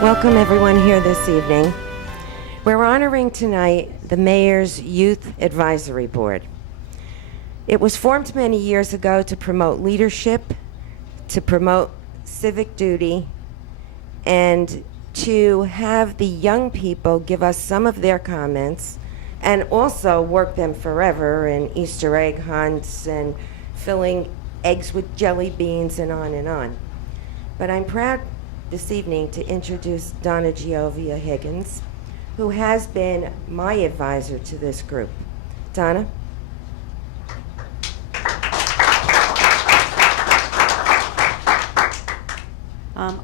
Welcome everyone here this evening. We're honoring tonight the Mayor's Youth Advisory Board. It was formed many years ago to promote leadership, to promote civic duty, and to have the young people give us some of their comments and also work them forever in Easter egg hunts and filling eggs with jelly beans and on and on. But I'm proud this evening to introduce Donna Giovia Higgins, who has been my advisor to this group. Donna?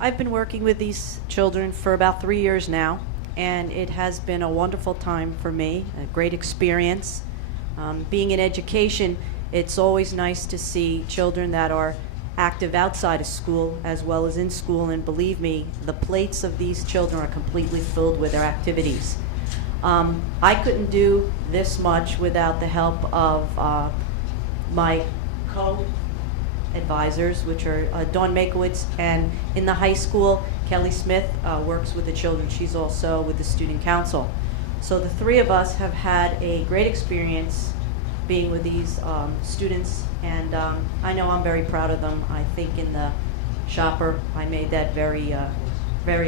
I've been working with these children for about 3 years now, and it has been a wonderful time for me, a great experience. Being in education, it's always nice to see children that are active outside of school as well as in school, and believe me, the plates of these children are completely filled with their activities. I couldn't do this much without the help of my co-advisors, which are Dawn Makowitz, and in the high school, Kelly Smith works with the children. She's also with the student council. So the three of us have had a great experience being with these students, and I know I'm very proud of them. I think in the shopper I made that very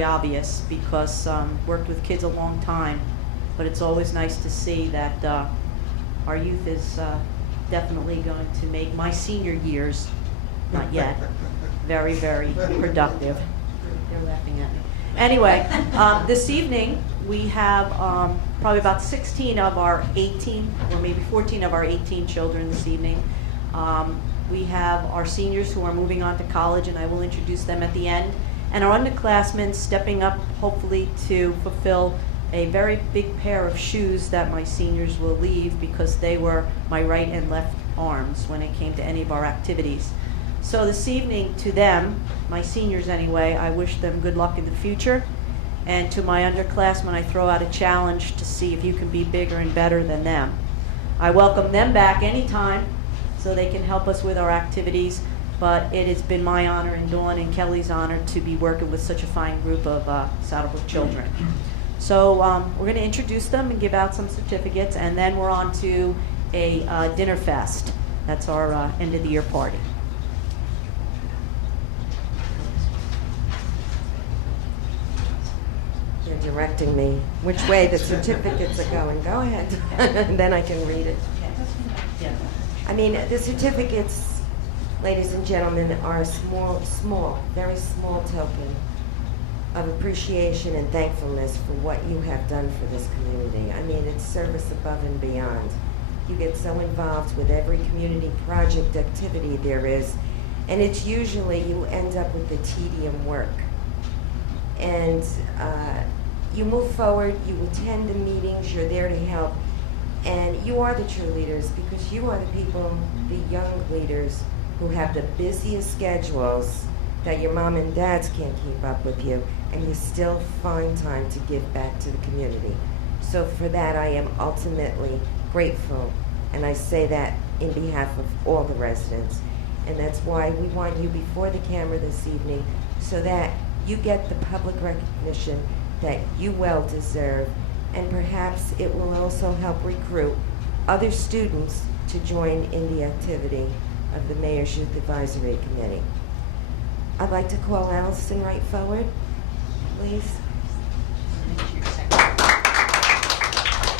obvious, because worked with kids a long time, but it's always nice to see that our youth is definitely going to make my senior years, not yet, very, very productive. They're laughing at me. Anyway, this evening we have probably about 16 of our 18, or maybe 14 of our 18 children this evening. We have our seniors who are moving on to college, and I will introduce them at the end, and our underclassmen stepping up hopefully to fulfill a very big pair of shoes that my seniors will leave, because they were my right and left arms when it came to any of our activities. So this evening, to them, my seniors anyway, I wish them good luck in the future. And to my underclassmen, I throw out a challenge to see if you can be bigger and better than them. I welcome them back anytime so they can help us with our activities, but it has been my honor and Dawn and Kelly's honor to be working with such a fine group of Saddlebrook children. So we're going to introduce them and give out some certificates, and then we're on to a dinner fest. That's our end of the year party. They're directing me which way the certificates are going. Go ahead, and then I can read it. I mean, the certificates, ladies and gentlemen, are a small, very small token of appreciation and thankfulness for what you have done for this community. I mean, it's service above and beyond. You get so involved with every community project activity there is, and it's usually you end up with the tedium work. And you move forward, you attend the meetings, you're there to help, and you are the true leaders, because you are the people, the young leaders, who have the busiest schedules that your mom and dads can't keep up with you, and you still find time to give back to the community. So for that, I am ultimately grateful, and I say that in behalf of all the residents. And that's why we want you before the camera this evening, so that you get the public recognition that you well deserve, and perhaps it will also help recruit other students to join in the activity of the Mayor's Youth Advisory Committee. I'd like to call Allison right forward, please.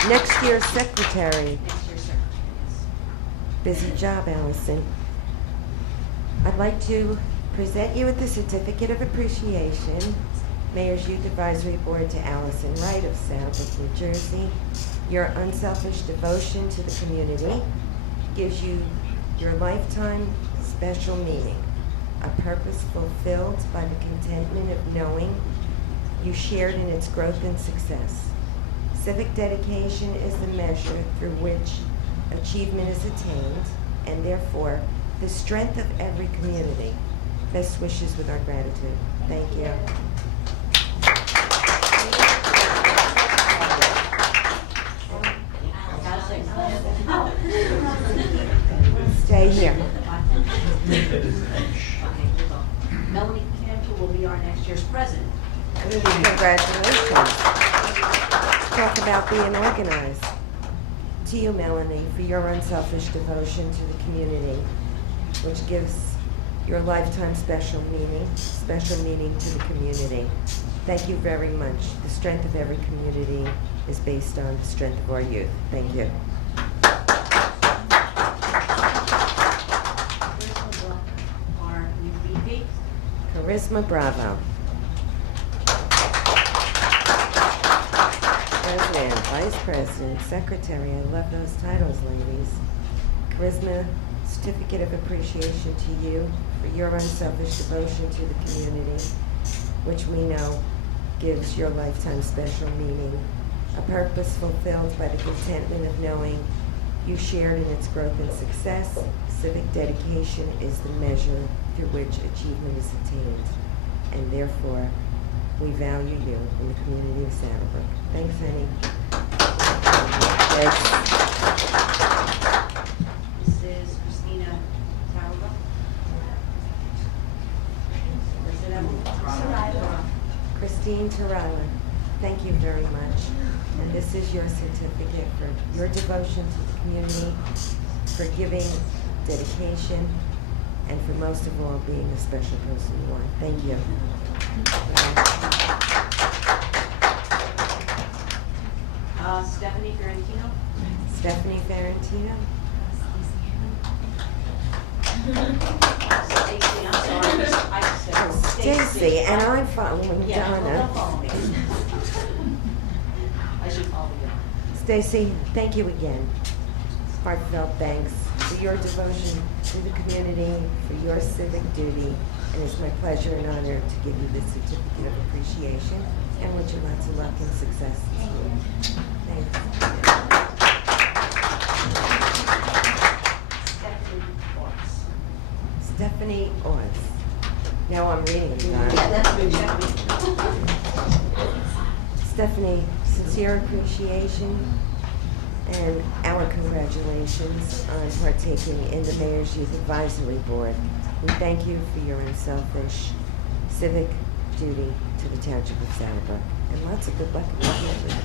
Next year's secretary. Busy job, Allison. I'd like to present you with the Certificate of Appreciation, Mayor's Youth Advisory Board, to Allison Wright of Saddlebrook, New Jersey. Your unselfish devotion to the community gives you your lifetime special meaning, a purpose fulfilled by the contentment of knowing you shared in its growth and success. Civic dedication is the measure through which achievement is attained, and therefore the strength of every community. Best wishes with our gratitude. Thank you. Stay here. Melanie Cantor will be our next year's president. Congratulations. Talk about being organized. To you, Melanie, for your unselfish devotion to the community, which gives your lifetime special meaning to the community. Thank you very much. The strength of every community is based on the strength of our youth. Thank you. Our new VP. Charisma Bravo. President, Vice President, Secretary, I love those titles, ladies. Charisma Certificate of Appreciation to you for your unselfish devotion to the community, which we know gives your lifetime special meaning, a purpose fulfilled by the contentment of knowing you shared in its growth and success. Civic dedication is the measure through which achievement is attained, and therefore we value you in the community of Saddlebrook. Thanks, honey. This is Christina Taraba. Christine Tarala, thank you very much. And this is your certificate for your devotion to the community, for giving, dedication, and for most of all, being the special person you are. Thank you. Stephanie Ferrantino. Stephanie Ferrantino. Stacy, I'm sorry. I said Stacy, and I'm following Yeah, well, don't Donna. follow me. I should follow you. Stacy, thank you again. Heartfelt thanks for your devotion to the community, for your civic duty, and it's my pleasure and honor to give you this certificate of appreciation and wish you lots of luck and success in school. Thanks. Stephanie Orts. Now I'm reading them, Donna. Yeah, that's good, Stephanie. Stephanie, sincere appreciation and our congratulations on partaking in the Mayor's Youth Advisory Board. We thank you for your unselfish civic duty to the Township of Saddlebrook, and lots of good luck in the future.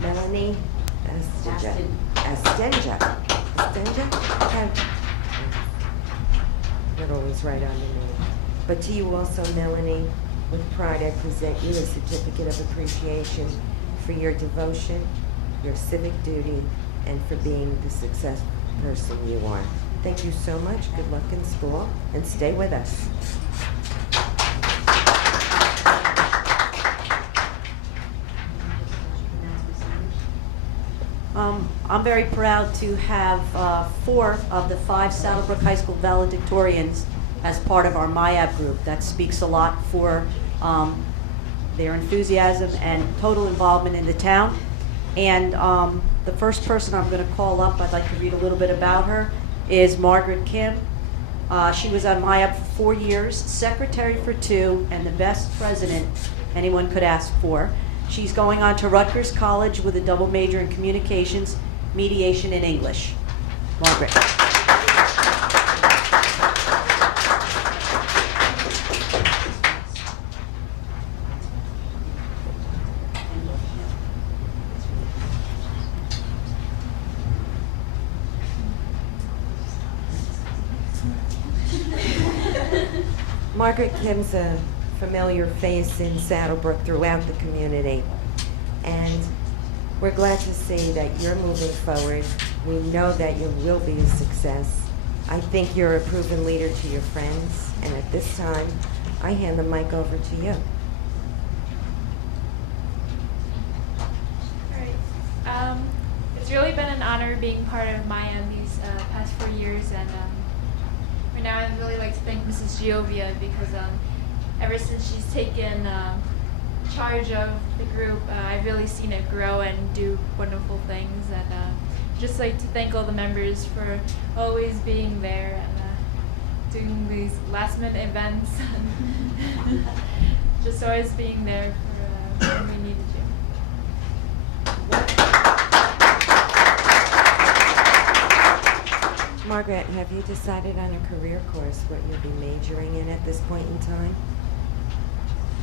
Melanie Astenja. Okay. Not always right on the name. But to you also, Melanie, with pride I present you a certificate of appreciation for your devotion, your civic duty, and for being the successful person you are. Thank you so much. Good luck in school, and stay with us. I'm very proud to have 4 of the 5 Saddlebrook High School valedictorians as part of our MIAB group. That speaks a lot for their enthusiasm and total involvement in the town. And the first person I'm going to call up, I'd like to read a little bit about her, is Margaret Kim. She was on MIAB for 4 years, secretary for 2, and the best president anyone could ask for. She's going on to Rutgers College with a double major in communications, mediation, and English. Margaret. Margaret Kim's a familiar face in Saddlebrook throughout the community, and we're glad to see that you're moving forward. We know that you will be a success. I think you're a proven leader to your friends, and at this time, I hand the mic over to you. All right. It's really been an honor being part of MIAB these past 4 years, and right now I'd really like to thank Mrs. Giovia because ever since she's taken charge of the group, I've really seen it grow and do wonderful things, and just like to thank all the members for always being there and doing these last minute events and just always being there for when we needed to. Margaret, have you decided on a career course what you'll be majoring in at this point in time?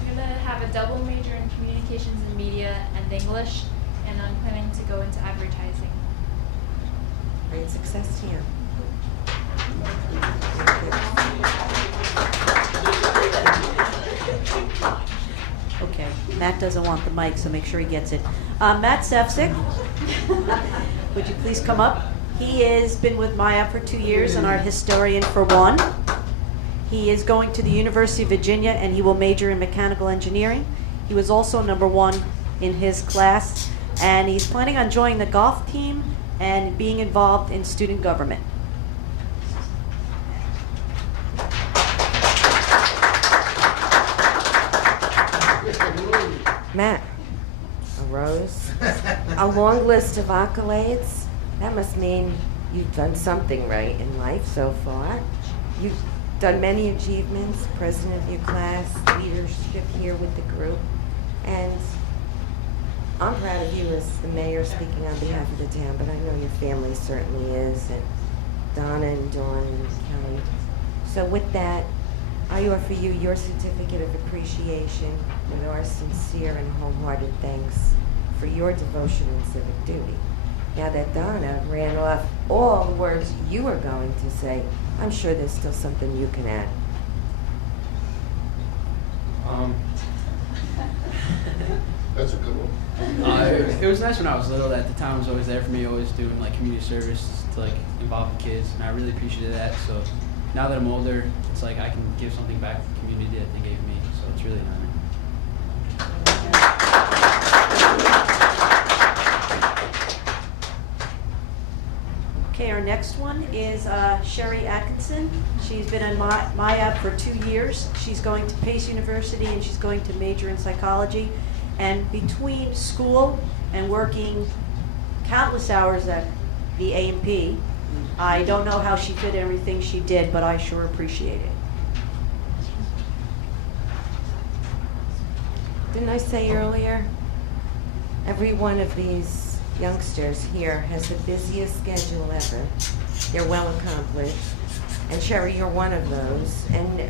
I'm gonna have a double major in communications and media and English, and I'm planning to go into advertising. Great success to you. Okay, Matt doesn't want the mic, so make sure he gets it. Matt Sefcik, would you please come up? He has been with Maya for 2 years and our historian for 1. He is going to the University of Virginia and he will major in mechanical engineering. He was also number 1 in his class, and he's planning on joining the golf team and being involved in student government. Matt, a rose, a long list of accolades. That must mean you've done something right in life so far. You've done many achievements, president of your class, leadership here with the group, and I'm proud of you as the mayor speaking on behalf of the town, but I know your family certainly is, and Donna and Dawn and Kelly. So with that, I offer you your certificate of appreciation with our sincere and wholehearted thanks for your devotion and civic duty. Now that Donna ran off all the words you were going to say, I'm sure there's still something you can add. That's a good one. It was nice when I was little that the town was always there for me, always doing like community service to like involve the kids, and I really appreciated that. So now that I'm older, it's like I can give something back to the community that they gave me. So it's really an honor. Okay, our next one is Sherry Atkinson. She's been in MIAB for 2 years. She's going to Pace University and she's going to major in psychology. And between school and working countless hours at the A&P, I don't know how she did everything she did, but I sure appreciate it. Didn't I say earlier? Every one of these youngsters here has the busiest schedule ever. They're well accomplished. And Sherry, you're one of those. And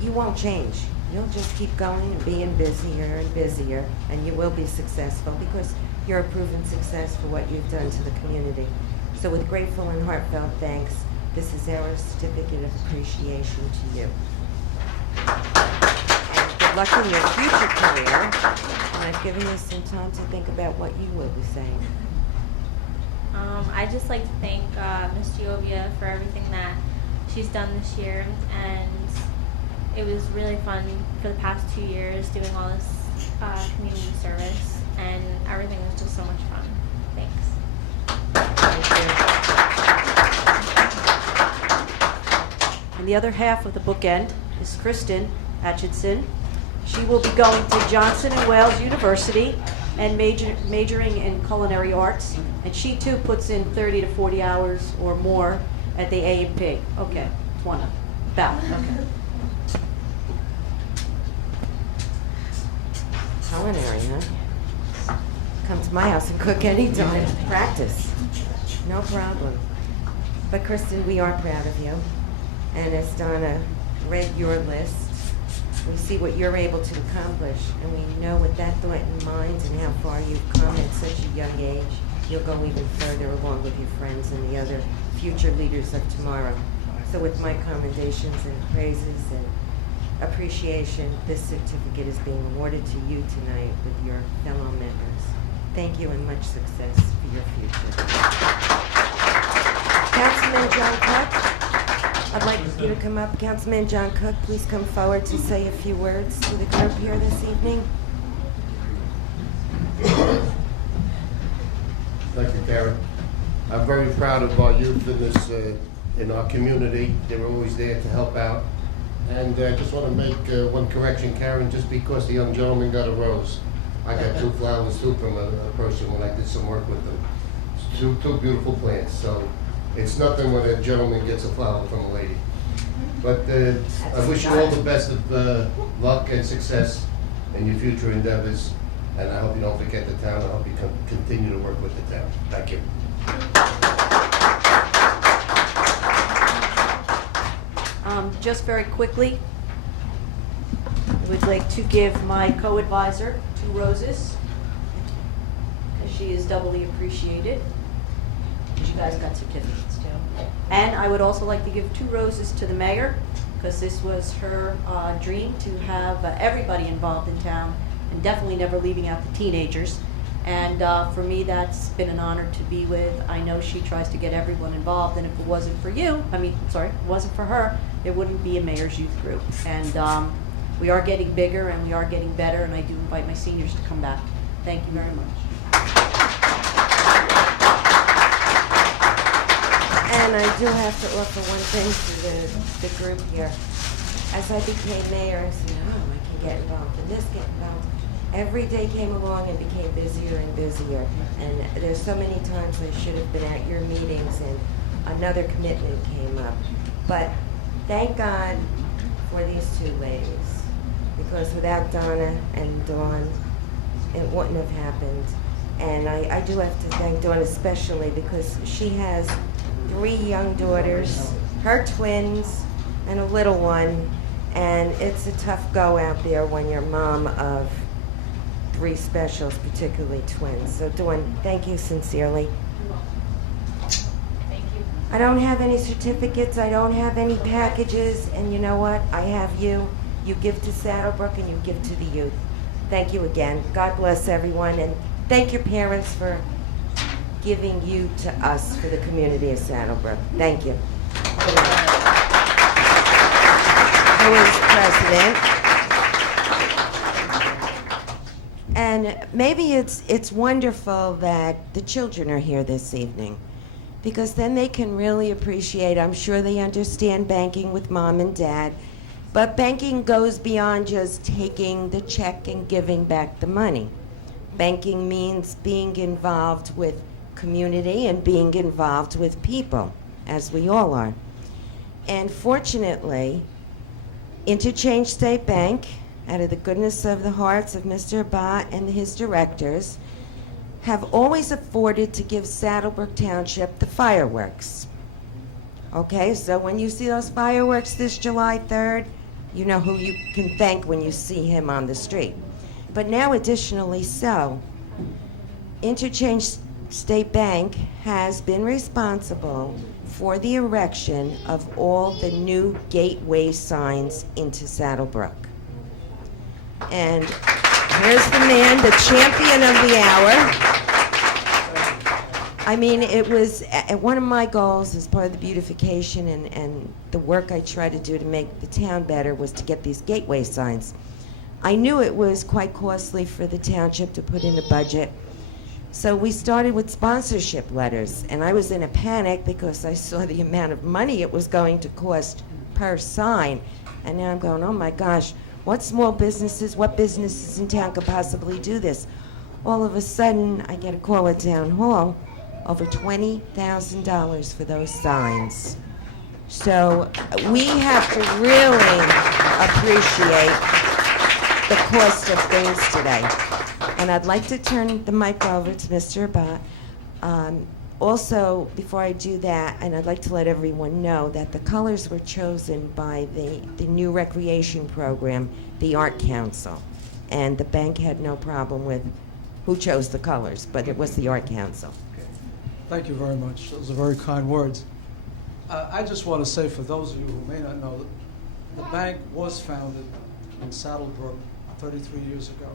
you won't change. You'll just keep going and being busier and busier, and you will be successful because you're a proven success for what you've done to the community. So with grateful and heartfelt thanks, this is our certificate of appreciation to you. And good luck in your future career. And I've given you some time to think about what you will be saying. I'd just like to thank Ms. Giovia for everything that she's done this year, and it was really fun for the past 2 years doing all this community service, and everything was just so much fun. Thanks. And the other half of the bookend is Kristen Atchison. She will be going to Johnson & Wales University and majoring in culinary arts. And she too puts in 30 to 40 hours or more at the A&P. Okay, it's one of about. Okay. Culinary, huh? Come to my house and cook anytime. Practice. No problem. But Kristen, we are proud of you. And as Donna read your list, we see what you're able to accomplish. And we know with that thought in mind and how far you've come at such a young age, you'll go even further along with your friends and the other future leaders of tomorrow. So with my commendations and praises and appreciation, this certificate is being awarded to you tonight with your fellow members. Thank you and much success for your future. Councilman John Cook, I'd like you to come up. Councilman John Cook, please come forward to say a few words to the group here this evening. Thank you, Karen. I'm very proud of our youth in this, in our community. They're always there to help out. And I just want to make one correction, Karen, just because the young gentleman got a rose. I got 2 flowers too from a person when I did some work with them. Two beautiful plants, so it's nothing when a gentleman gets a flower from a lady. But I wish you all the best of luck and success in your future endeavors, and I hope you don't forget the town. I hope you continue to work with the town. Thank you. just very quickly, I would like to give my co-advisor 2 roses, because she is doubly appreciated. You guys got certificates too. And I would also like to give 2 roses to the mayor, because this was her dream to have everybody involved in town, and definitely never leaving out the teenagers. And for me, that's been an honor to be with. I know she tries to get everyone involved, and if it wasn't for you, if it wasn't for her, there wouldn't be a mayor's youth group. And we are getting bigger, and we are getting better, and I do invite my seniors to come back. Thank you very much. And I do have to offer one thing to the group here. As I became mayor, I said, oh, I can get involved in this, get involved. Every day came along and became busier and busier. And there's so many times I should have been at your meetings and another commitment came up. But thank God for these 2 ladies. Because without Donna and Dawn, it wouldn't have happened. And I do have to thank Dawn especially because she has 3 young daughters, her twins, and a little one. And it's a tough go out there when you're mom of 3 specials, particularly twins. So Dawn, thank you sincerely. Thank you. I don't have any certificates, I don't have any packages, and you know what? I have you. You give to Saddlebrook and you give to the youth. Thank you again. God bless everyone, and thank your parents for giving you to us for the community of Saddlebrook. Thank you. Who is president? And maybe it's wonderful that the children are here this evening, because then they can really appreciate, I'm sure they understand banking with mom and dad, but banking goes beyond just taking the check and giving back the money. Banking means being involved with community and being involved with people, as we all are. And fortunately, Interchange State Bank, out of the goodness of the hearts of Mr. Abbott and his directors, have always afforded to give Saddlebrook Township the fireworks. Okay, so when you see those fireworks this July 3rd, you know who you can thank when you see him on the street. But now additionally so, Interchange State Bank has been responsible for the erection of all the new gateway signs into Saddlebrook. And here's the man, the champion of the hour. I mean, it was one of my goals as part of the beautification and the work I try to do to make the town better was to get these gateway signs. I knew it was quite costly for the township to put in a budget, so we started with sponsorship letters, and I was in a panic because I saw the amount of money it was going to cost per sign, and now I'm going, oh my gosh, what businesses in town could possibly do this? All of a sudden, I get a call at Town Hall, over $20,000 for those signs. So we have to really appreciate the cost of things today. And I'd like to turn the mic over to Mr. Abbott. Also, before I do that, and I'd like to let everyone know that the colors were chosen by the new recreation program, the Art Council. And the bank had no problem with who chose the colors, but it was the Art Council. Thank you very much. Those are very kind words. I just want to say, for those of you who may not know, the bank was founded in Saddlebrook 33 years ago.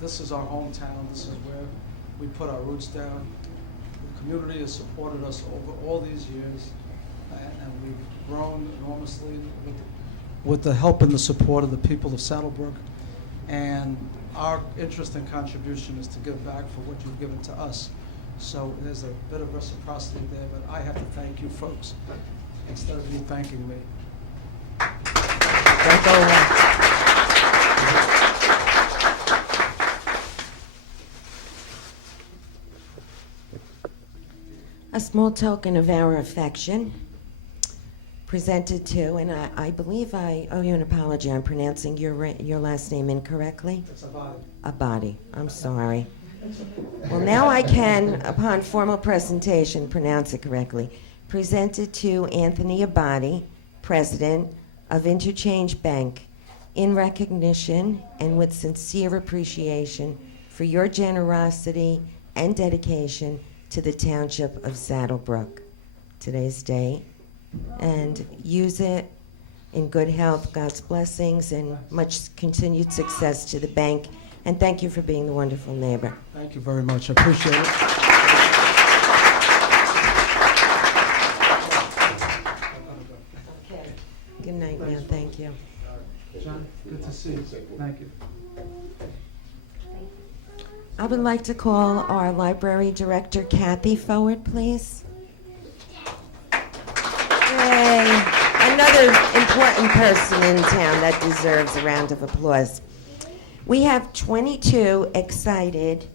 This is our hometown. This is where we put our roots down. The community has supported us over all these years, and we've grown enormously with the help and the support of the people of Saddlebrook. And our interest and contribution is to give back for what you've given to us. So there's a bit of reciprocity there, but I have to thank you folks instead of you thanking me. Don't go away. A small token of our affection presented to, and I believe I owe you an apology. I'm pronouncing your last name incorrectly. It's a body. Abadi. I'm sorry. Well, now I can, upon formal presentation, pronounce it correctly. Presented to Anthony Abadi president of Interchange Bank, in recognition and with sincere appreciation for your generosity and dedication to the Township of Saddlebrook. Today's day, and use it in good health, God's blessings, and much continued success to the bank. And thank you for being the wonderful neighbor. Thank you very much. I appreciate it. Good night now, thank you. John, good to see you. Thank you. I would like to call our library director, Kathy, forward, please. Yay. Another important person in town that deserves a round of applause. We have 22 excited,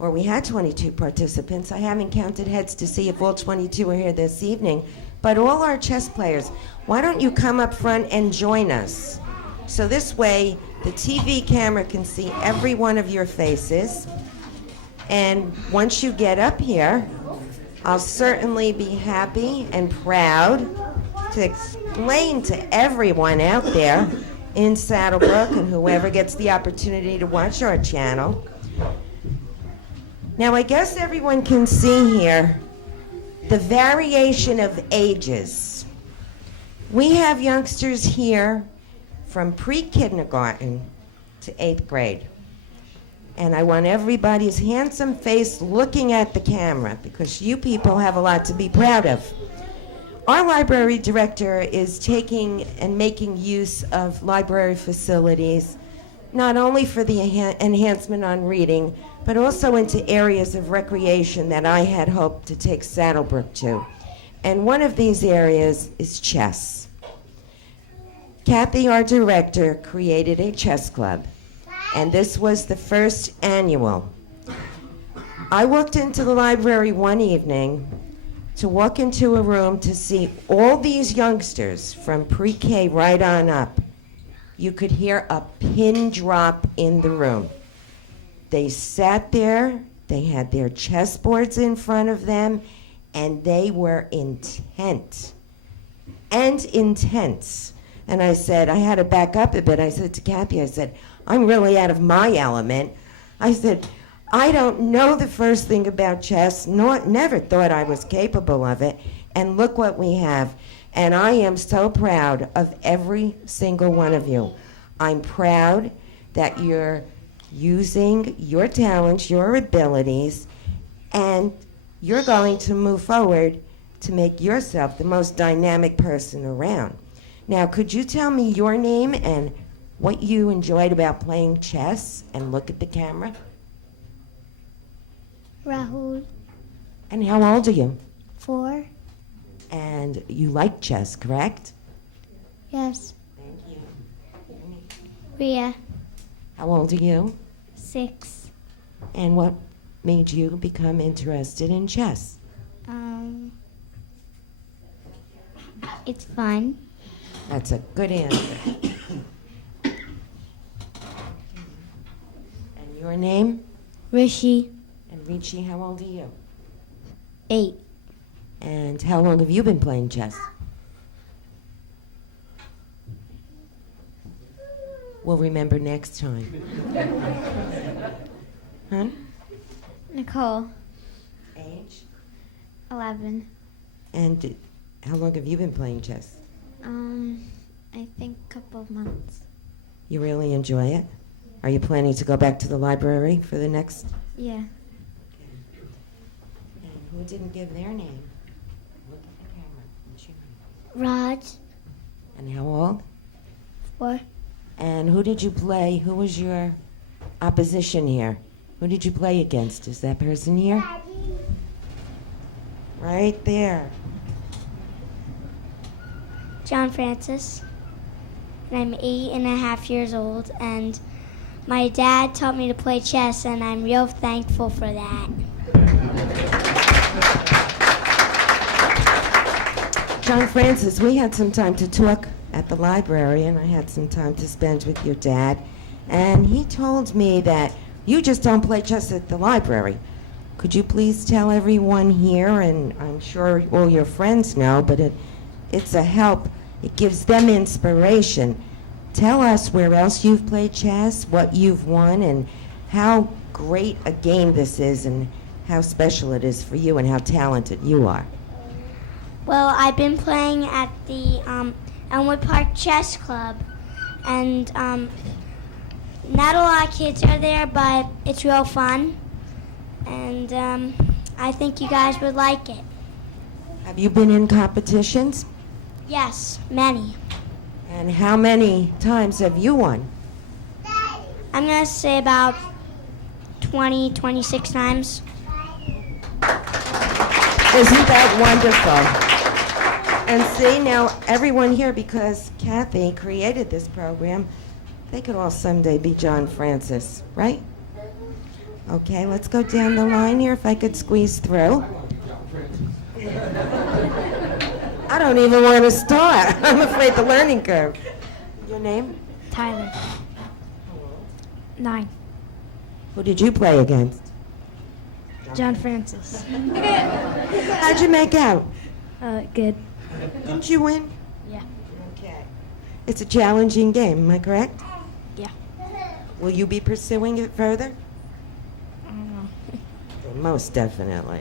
or we had 22 participants. I haven't counted heads to see if all 22 are here this evening, but all our chess players, why don't you come up front and join us? So this way, the TV camera can see every one of your faces. And once you get up here, I'll certainly be happy and proud to explain to everyone out there in Saddlebrook and whoever gets the opportunity to watch our channel. Now, I guess everyone can see here the variation of ages. We have youngsters here from pre-kindergarten to 8th grade. And I want everybody's handsome face looking at the camera because you people have a lot to be proud of. Our library director is taking and making use of library facilities, not only for the enhancement on reading, but also into areas of recreation that I had hoped to take Saddlebrook to. And one of these areas is chess. Kathy, our director, created a chess club, and this was the first annual. I walked into the library one evening to walk into a room to see all these youngsters from pre-K right on up. You could hear a pin drop in the room. They sat there, they had their chessboards in front of them, and they were intent and intense. And I said, I had to back up a bit. I said to Kathy, I said, I'm really out of my element. I said, I don't know the first thing about chess, never thought I was capable of it, and look what we have. And I am so proud of every single one of you. I'm proud that you're using your talents, your abilities, and you're going to move forward to make yourself the most dynamic person around. Now, could you tell me your name and what you enjoyed about playing chess? And look at the camera. Rahul, And how old are you? 4. And you like chess, correct? Yes. Thank you. Ria, How old are you? 6. And what made you become interested in chess? It's fun. That's a good answer. And your name? Rishi, And Richie, how old are you? 8. And how long have you been playing chess? We'll remember next time. Huh? Nicole, Age? 11. And how long have you been playing chess? I think a couple of months. You really enjoy it? Are you planning to go back to the library for the next? Yeah. And who didn't give their name? Look at the camera. What's your name? Raj, And how old? 4. And who did you play? Who was your opposition here? Who did you play against? Is that person here? Right there. John Francis, and I'm 8.5 years old, and my dad taught me to play chess, and I'm real thankful for that. John Francis, we had some time to talk at the library, and I had some time to spend with your dad, and he told me that you just don't play chess at the library. Could you please tell everyone here, and I'm sure all your friends know, but it's a help It gives them inspiration. Tell us where else you've played chess, what you've won, and how great a game this is, and how special it is for you, and how talented you are. Well, I've been playing at the Elmwood Park Chess Club, and not a lot of kids are there, but it's real fun, and I think you guys would like it. Have you been in competitions? Yes, many. And how many times have you won? I'm going to say about 20, 26 times. Isn't that wonderful? And see, now everyone here, because Kathy created this program, they could all someday be John Francis, right? Okay, let's go down the line here if I could squeeze through. I don't even want to start. I'm afraid the learning curve. Your name? Tyler. 9. Who did you play against? John Francis. How'd you make out? Good. Didn't you win? Yeah. Okay. It's a challenging game, am I correct? Yeah. Will you be pursuing it further? I don't know. Most definitely.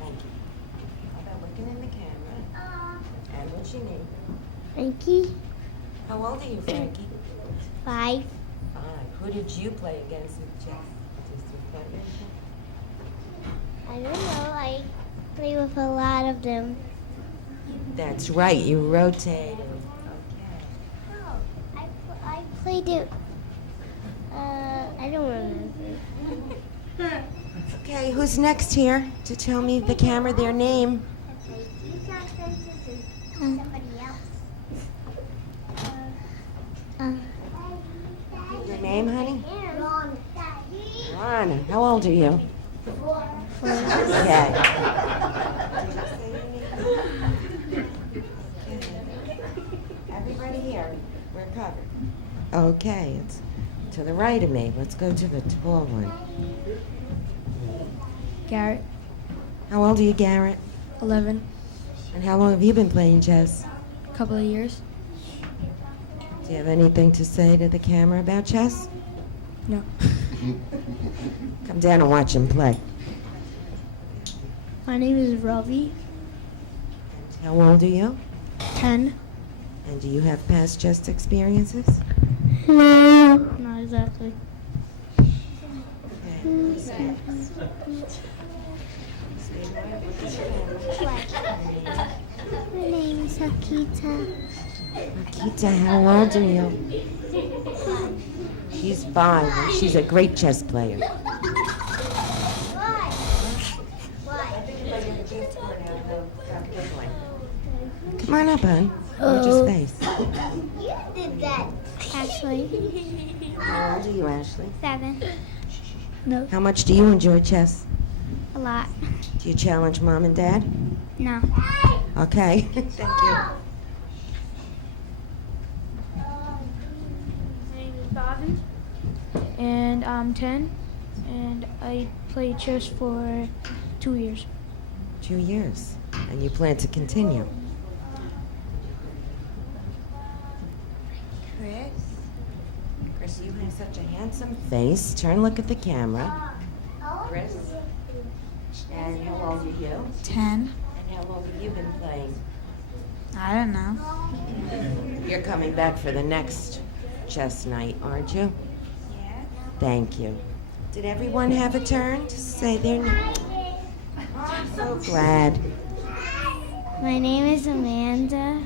Thank you. How about looking in the camera? And what's your name? Frankie. How old are you, Frankie? 5. 5. Who did you play against with chess? Just with partners? I don't know. I play with a lot of them. That's right, you rotated. Oh, I played it. I don't remember. Okay, who's next here to tell me the camera their name? Somebody else. Your name, honey? Ron. How old are you? 4. Okay. Everybody here, we're covered. Okay, it's to the right of me. Let's go to the tall one. Garrett. How old are you, Garrett? 11. And how long have you been playing chess? A couple of years. Do you have anything to say to the camera about chess? No. Come down and watch him play. My name is Ravi. How old are you? 10. And do you have past chess experiences? No. Not exactly. Okay, who's next? My name is Akita. Akita, how old are you? She's 5, and she's a great chess player. Come on up, hon. Watch his face. You did that. Ashley. How old are you, Ashley? 7. No. How much do you enjoy chess? A lot. Do you challenge mom and dad? No. Okay. Thank you. My name is Bhavin, and I'm 10, and I play chess for 2 years. 2 years. And you plan to continue? Chris, you have such a handsome face. Turn, look at the camera. Chris? And how old are you? 10. And how long have you been playing? I don't know. You're coming back for the next chess night, aren't you? Yeah. Thank you. Did everyone have a turn to say their name? I'm so glad. My name is Amanda.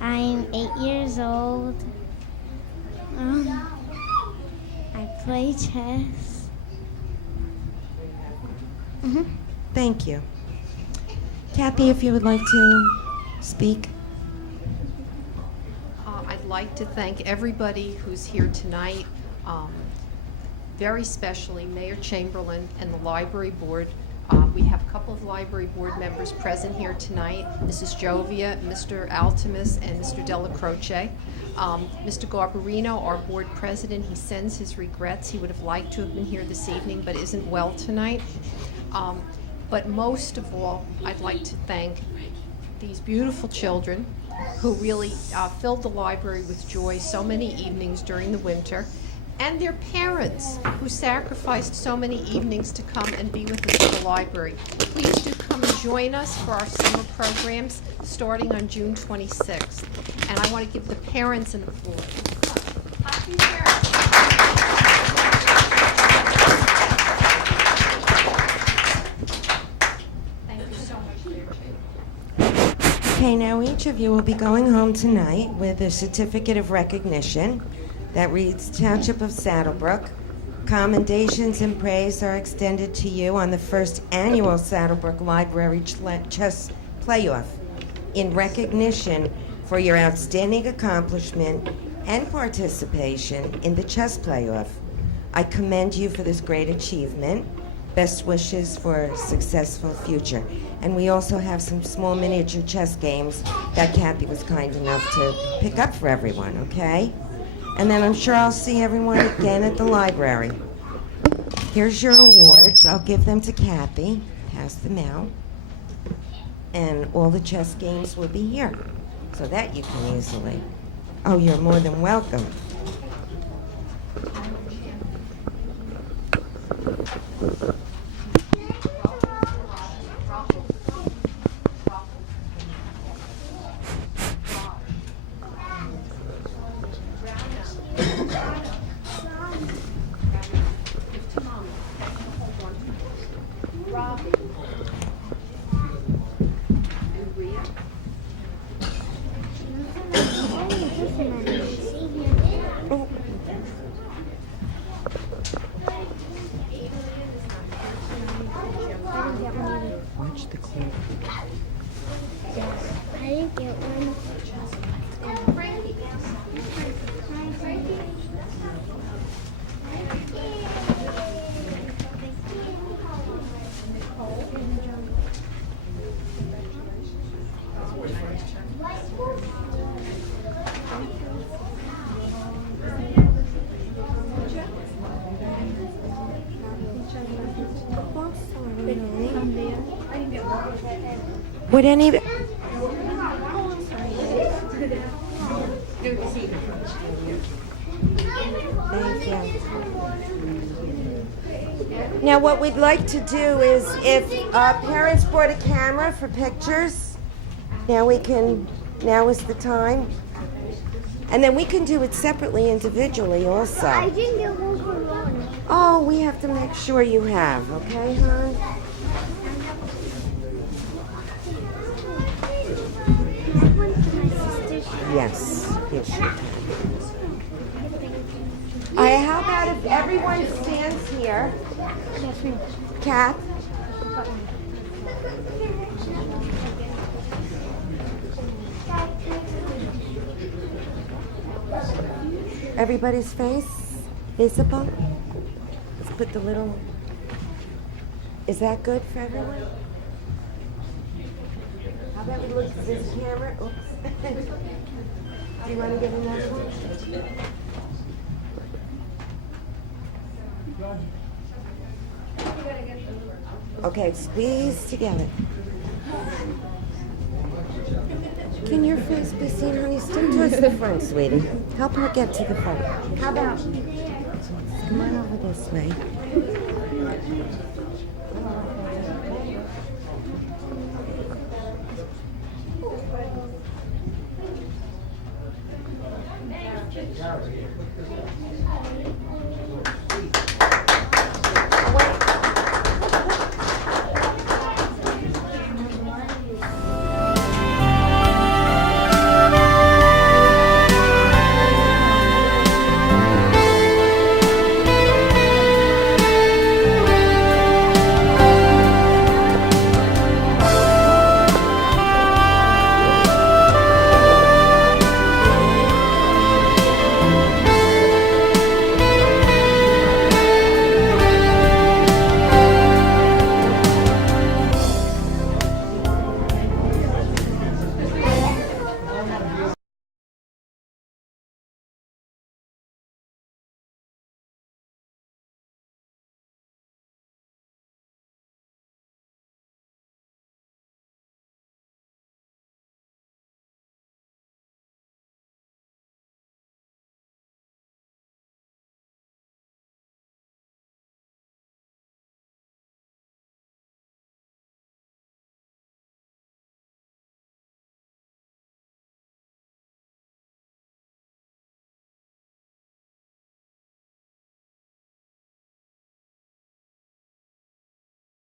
I'm 8 years old. I play chess. Thank you. Kathy, if you would like to speak. I'd like to thank everybody who's here tonight, very specially Mayor Chamberlain and the Library Board. We have a couple of Library Board members present here tonight, Mrs. Jovia, Mr. Altimus, and Mr. Della Croce. Mr. Garbarino, our board president, he sends his regrets. He would have liked to have been here this evening, but isn't well tonight. But most of all, I'd like to thank these beautiful children who really filled the library with joy so many evenings during the winter, and their parents who sacrificed so many evenings to come and be with us at the library. Please do come and join us for our summer programs starting on June 26th. And I want to give the parents an applause. Happy parents. Thank you so much for your time. Okay, now each of you will be going home tonight with a certificate of recognition that reads Township of Saddlebrook. Commendations and praise are extended to you on the first annual Saddlebrook Library Chess Playoff in recognition for your outstanding accomplishment and participation in the chess playoff. I commend you for this great achievement. Best wishes for a successful future. And we also have some small miniature chess games that Kathy was kind enough to pick up for everyone, okay? And then I'm sure I'll see everyone again at the library. Here's your awards. I'll give them to Kathy. Pass them out. And all the chess games will be here, so that you can easily. Oh, you're more than welcome. Watch the clip. I didn't get one. Would any... Thank you. Now, what we'd like to do is, if parents brought a camera for pictures, now is the time. And then we can do it separately, individually also. I didn't get one for Ron. Oh, we have to make sure you have, okay, hon? That one's for my sister. Yes, yes, you can. How about if everyone stands here? Kath? Everybody's face visible? Let's put the little... Is that good for everyone? How about we look at this camera? Oops. Do you want to get another one? Okay, squeeze together. Can your face be seen, honey? Stick towards the front, sweetie. Help her get to the front. How about... Come on over this way.